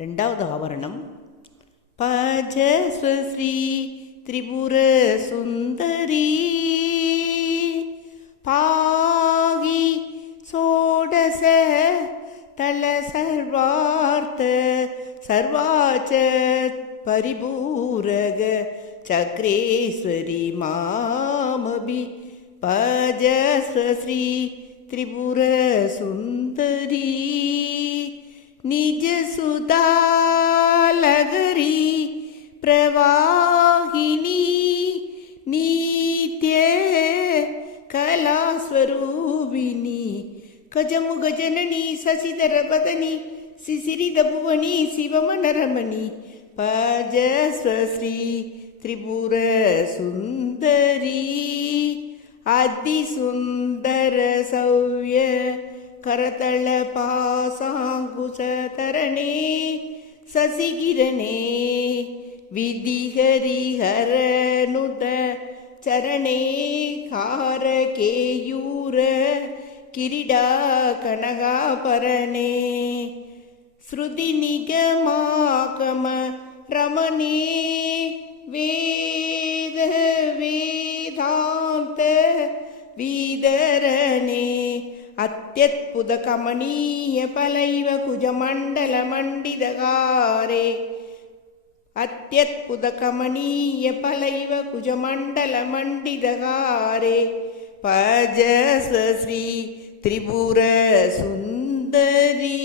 ரெண்டாவது ஆவரணம் பஜஸ்வ ஸ்ரீ திரிபுர சுந்தரி பாகி சோடச தல சர்வார்த்த சர்வாச்ச பரிபூரக சக்ரேஸ்வரி மாமபி பஜஸ்வ ஸ்ரீ திரிபுர சுந்தரி நிஜ சுதாலகரி பிரவாகினி நித்ய கலாஸ்வரூபிணி கஜமுக ஜனனி சசிதர பதனி சிசிரித புவனி சிவமனரமணி பஜஸ்வ ஸ்ரீ திரிபுர சுந்தரி அதிசுந்தர சௌவ்ய கரதள பாசாங்குசதரணே சசிகிரணே விதிஹரிஹரனுத சரணே காரகேயூர கிரீடா கனகாபரணே ஸ்ருதி நிகமாகம ரமணே வேத வேதாந்த வீதரணே ಅತ್ಯದ್ಭುತ ಕಮನೀಯ ಫಲೈವ ಕುಜಮಂಡಲ ಮಂಡಿದಗಾರೆ ಅತ್ಯದ್ಭುತ ಕಮನೀಯ ಫಲೈವ ಕುಜಮಂಡಲ ಮಂಡಿದಗಾರೆ ಪಜಸ್ವ ಶ್ರೀ ತ್ರಿಪುರ ಸುಂದರಿ.